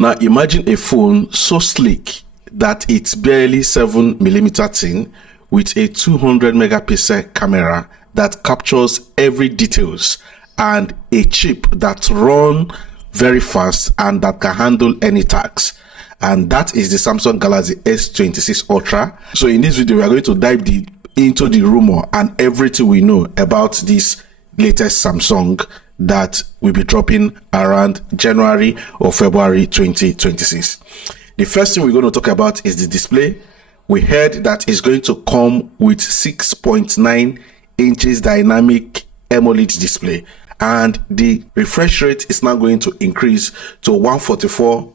Now imagine a phone so sleek that it's barely 7mm thin with a 200 megapixel camera that captures every details and a chip that runs very fast and that can handle any task. And that is the Samsung Galaxy S26 Ultra. So in this video, we are going to dive deep into the rumor and everything we know about this latest Samsung that will be dropping around January or February 2026. The first thing we're going to talk about is the display. We heard that it's going to come with 6.9 inches dynamic AMOLED display, and the refresh rate is now going to increase to 144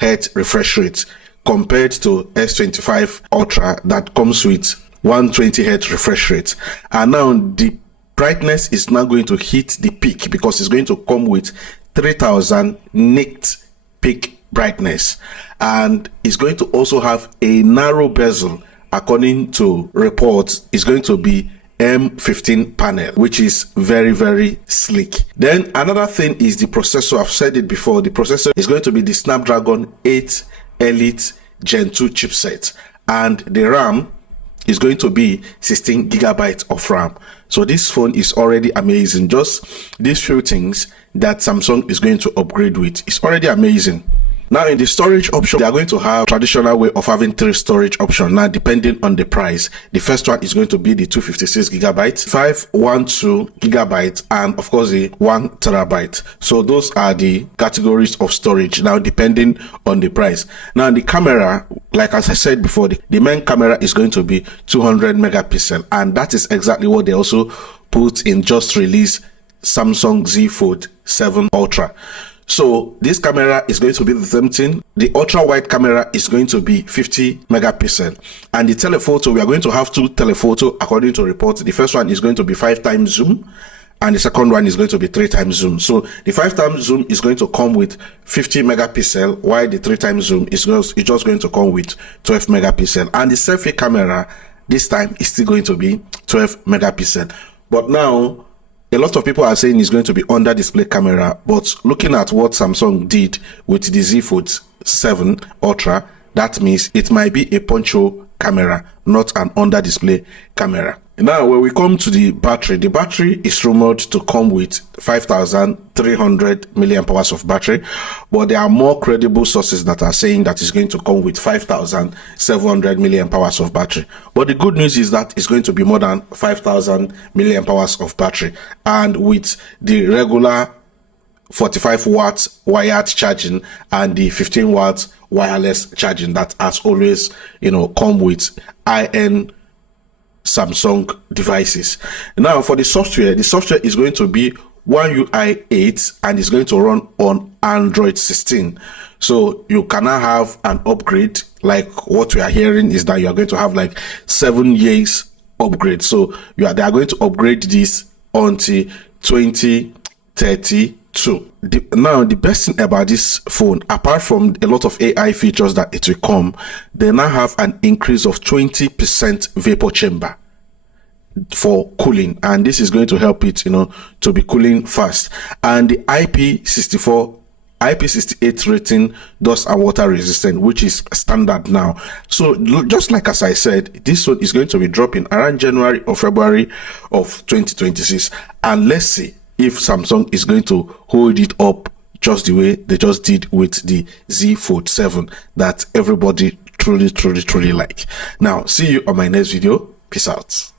Hz refresh rate compared to S25 Ultra that comes with 120 Hz refresh rate. And now the brightness is now going to hit the peak because it's going to come with 3000 nit peak brightness, and it's going to also have a narrow bezel. According to reports, it's going to be M15 panel, which is very sleek. Then another thing is the processor. I've said it before, the processor is going to be the Snapdragon 8 Elite Gen 2 chipset, and the RAM is going to be 16 gigabytes of RAM. So this phone is already amazing. Just these few things that Samsung is going to upgrade with is already amazing. Now in the storage option, they are going to have traditional way of having 3 storage options. Now depending on the price, the first one is going to be the 256 gigabytes, 512 gigabytes, and of course the 1 terabyte. So those are the categories of storage, now depending on the price. Now the camera, like as I said before, the main camera is going to be 200 megapixel, and that is exactly what they also put in just released Samsung Z Fold 7 Ultra. So this camera is going to be the same thing. The ultra wide camera is going to be 50 megapixel, and the telephoto, we are going to have 2 telephoto according to reports. The first one is going to be 5 times zoom, and the second one is going to be 3 times zoom. So the 5 times zoom is going to come with 50 megapixel, while the 3 times zoom is just going to come with 12 megapixel. And the selfie camera this time is still going to be 12 megapixel. But now a lot of people are saying it's going to be under display camera, but looking at what Samsung did with the Z Fold 7 Ultra, that means it might be a poncho camera, not an under display camera. Now when we come to the battery is rumored to come with 5300 milliamp hours of battery, but there are more credible sources that are saying that it's going to come with 5700 milliamp hours of battery. But the good news is that it's going to be more than 5000 milliamp hours of battery, and with the regular 45 watts wired charging and the 15 watts wireless charging that has always, come with high-end Samsung devices. Now for the software is going to be One UI 8 and it's going to run on Android 16. So you cannot have an upgrade. Like what we are hearing is that you are going to have like 7 years upgrade. So they are going to upgrade this until 2032. Now the best thing about this phone, apart from a lot of AI features that it will come, they now have an increase of 20% vapor chamber for cooling, and this is going to help it to be cooling fast. And the IP68 rating, dust and water resistant, which is standard now. So just like as I said, this one is going to be dropping around January or February of 2026, and let's see if Samsung is going to hold it up just the way they just did with the Z Fold 7 that everybody truly like. Now see you on my next video. Peace out.